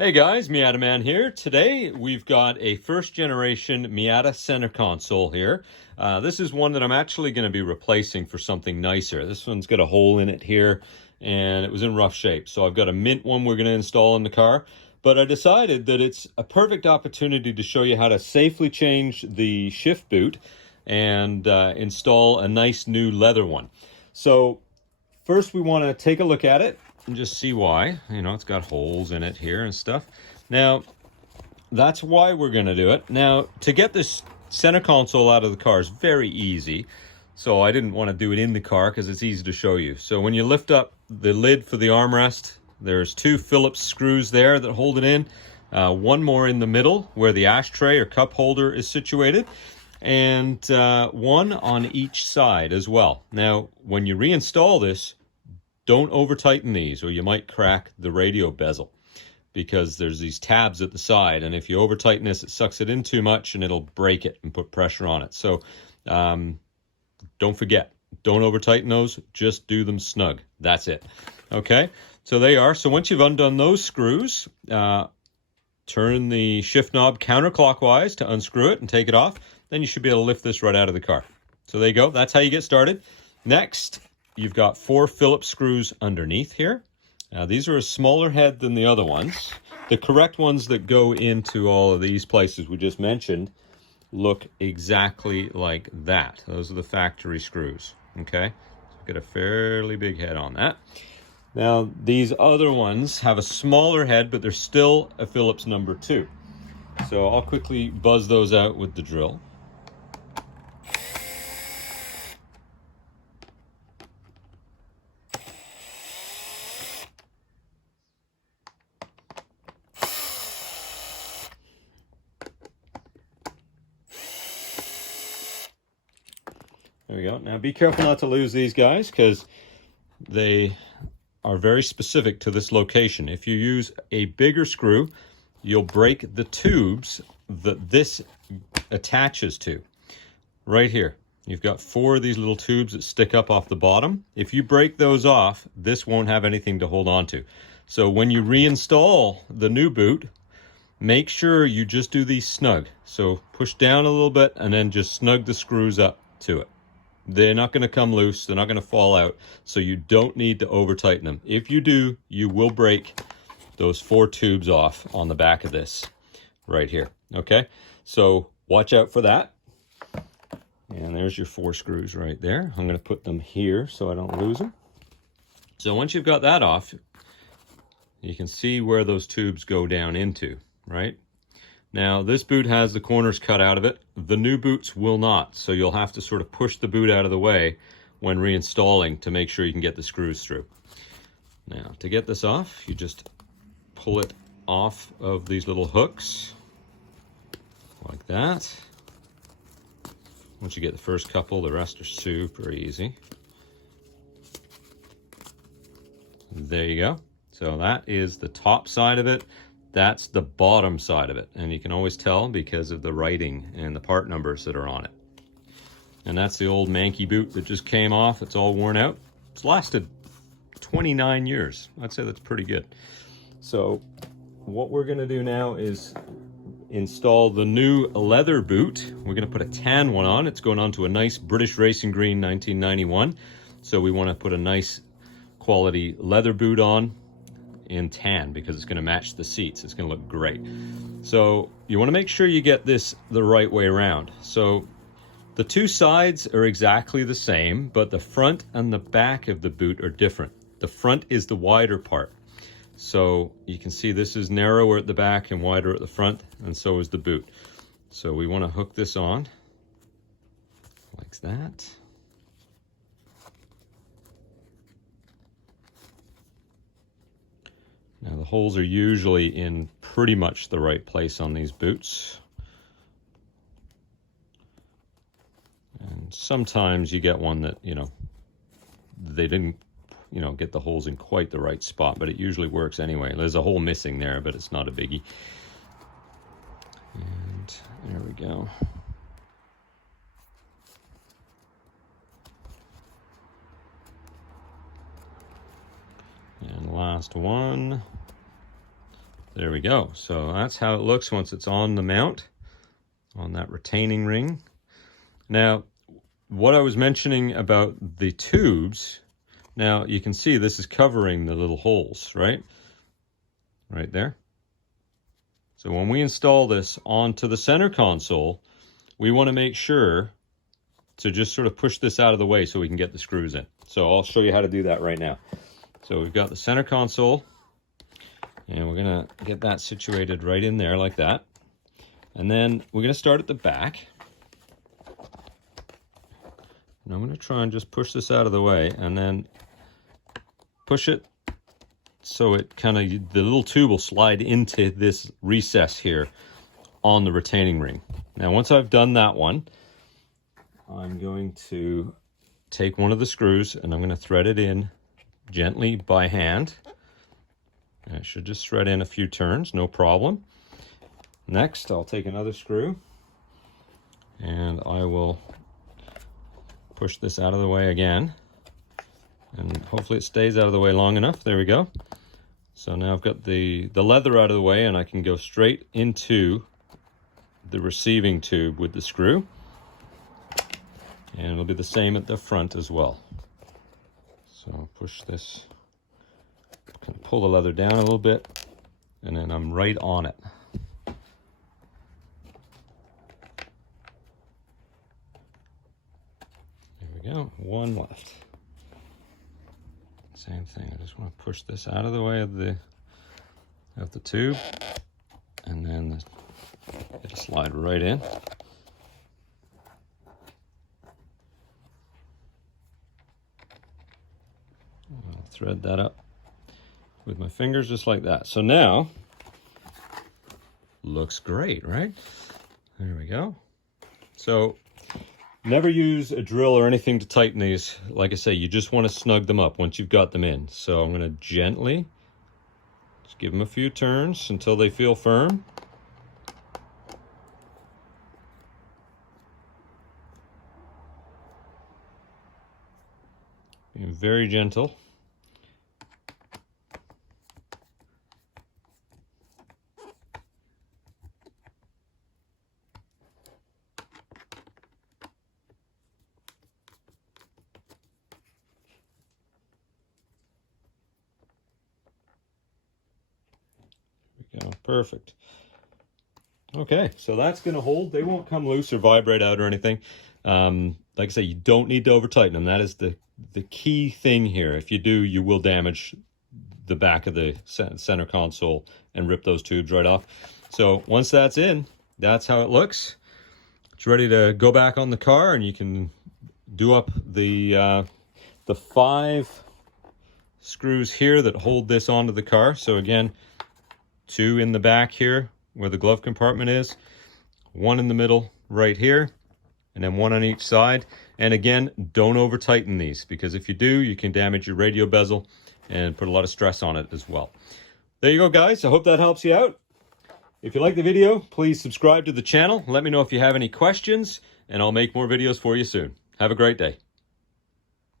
Hey guys, Miata Man here. Today we've got a first generation Miata center console here. This is one that I'm actually going to be replacing for something nicer. This one's got a hole in it here and it was in rough shape. So I've got a mint one we're going to install in the car. But I decided that it's a perfect opportunity to show you how to safely change the shift boot and install a nice new leather one. So first we want to take a look at it and just see why. You know, it's got holes in it here and stuff. Now, that's why we're going to do it. Now, to get this center console out of the car is very easy. So I didn't want to do it in the car because it's easy to show you. So when you lift up the lid for the armrest, there's two Phillips screws there that hold it in. One more in the middle where the ashtray or cup holder is situated. And one on each side as well. Now, when you reinstall this, don't over tighten these or you might crack the radio bezel because there's these tabs at the side, and if you over tighten this, it sucks it in too much and it'll break it and put pressure on it. So don't forget, don't over tighten those, just do them snug. That's it. Okay, so they are. So once you've undone those screws, turn the shift knob counterclockwise to unscrew it and take it off. Then you should be able to lift this right out of the car. So there you go. That's how you get started. Next, you've got 4 Phillips screws underneath here. These are a smaller head than the other ones. The correct ones that go into all of these places we just mentioned look exactly like that. Those are the factory screws, okay? So get a fairly big head on that. Now, these other ones have a smaller head, but they're still a Phillips number 2. So I'll quickly buzz those out with the drill. There we go. Now be careful not to lose these guys because they are very specific to this location. If you use a bigger screw, you'll break the tubes that this attaches to. Right here, you've got 4 of these little tubes that stick up off the bottom. If you break those off, this won't have anything to hold on to. So when you reinstall the new boot, make sure you just do these snug. So push down a little bit and then just snug the screws up to it. They're not going to come loose. They're not going to fall out. So you don't need to over tighten them. If you do, you will break those 4 tubes off on the back of this right here. Okay, so watch out for that. And there's your 4 screws right there. I'm going to put them here so I don't lose them. So once you've got that off, you can see where those tubes go down into, right? Now, this boot has the corners cut out of it. The new boots will not, so you'll have to sort of push the boot out of the way when reinstalling to make sure you can get the screws through. Now, to get this off, you just pull it off of these little hooks, like that. Once you get the first couple, the rest are super easy. There you go. So that is the top side of it. That's the bottom side of it. And you can always tell because of the writing and the part numbers that are on it. And that's the old manky boot that just came off. It's all worn out. It's lasted 29 years. I'd say that's pretty good. So what we're going to do now is install the new leather boot. We're going to put a tan one on. It's going on to a nice British Racing Green 1991. So we want to put a nice quality leather boot on in tan because it's going to match the seats. It's going to look great. So you want to make sure you get this the right way around. So the 2 sides are exactly the same, but the front and the back of the boot are different. The front is the wider part. So you can see this is narrower at the back and wider at the front, and so is the boot. So we want to hook this on like that. Now the holes are usually in pretty much the right place on these boots. And sometimes you get one that, you know, they didn't, you know, get the holes in quite the right spot, but it usually works anyway. There's a hole missing there, but it's not a biggie. And there we go. And last one. There we go. So that's how it looks once it's on the mount, on that retaining ring. Now, what I was mentioning about the tubes, now you can see this is covering the little holes, right? Right there. So when we install this onto the center console, we want to make sure to just sort of push this out of the way so we can get the screws in. So I'll show you how to do that right now. So we've got the center console, and we're going to get that situated right in there like that. And then we're going to start at the back. And I'm going to try and just push this out of the way and then push it so it kind of, the little tube will slide into this recess here on the retaining ring. Now, once I've done that one, I'm going to take one of the screws and I'm going to thread it in gently by hand. And it should just thread in a few turns, no problem. Next, I'll take another screw and I will push this out of the way again, and hopefully it stays out of the way long enough. There we go. So now I've got the leather out of the way and I can go straight into the receiving tube with the screw, and it'll be the same at the front as well. So push this, kind of pull the leather down a little bit, and then I'm right on it. Go, one left. Same thing. I just want to push this out of the way of the tube, and then it'll slide right in. I'll thread that up with my fingers just like that. So now, looks great, right? There we go. So never use a drill or anything to tighten these. Like I say, you just want to snug them up once you've got them in. So I'm going to gently just give them a few turns until they feel firm. Being very gentle. Go. Perfect. Okay, so that's going to hold. They won't come loose or vibrate out or anything. Like I say, you don't need to over tighten them. That is the key thing here. If you do, you will damage the back of the center console and rip those tubes right off. So once that's in, that's how it looks. It's ready to go back on the car, and you can do up the 5 screws here that hold this onto the car. So again, 2 in the back here where the glove compartment is, 1 in the middle right here, and then 1 on each side. And again, don't over tighten these, because if you do, you can damage your radio bezel and put a lot of stress on it as well. There you go, guys. I hope that helps you out. If you like the video, please subscribe to the channel. Let me know if you have any questions, and I'll make more videos for you soon. Have a great day.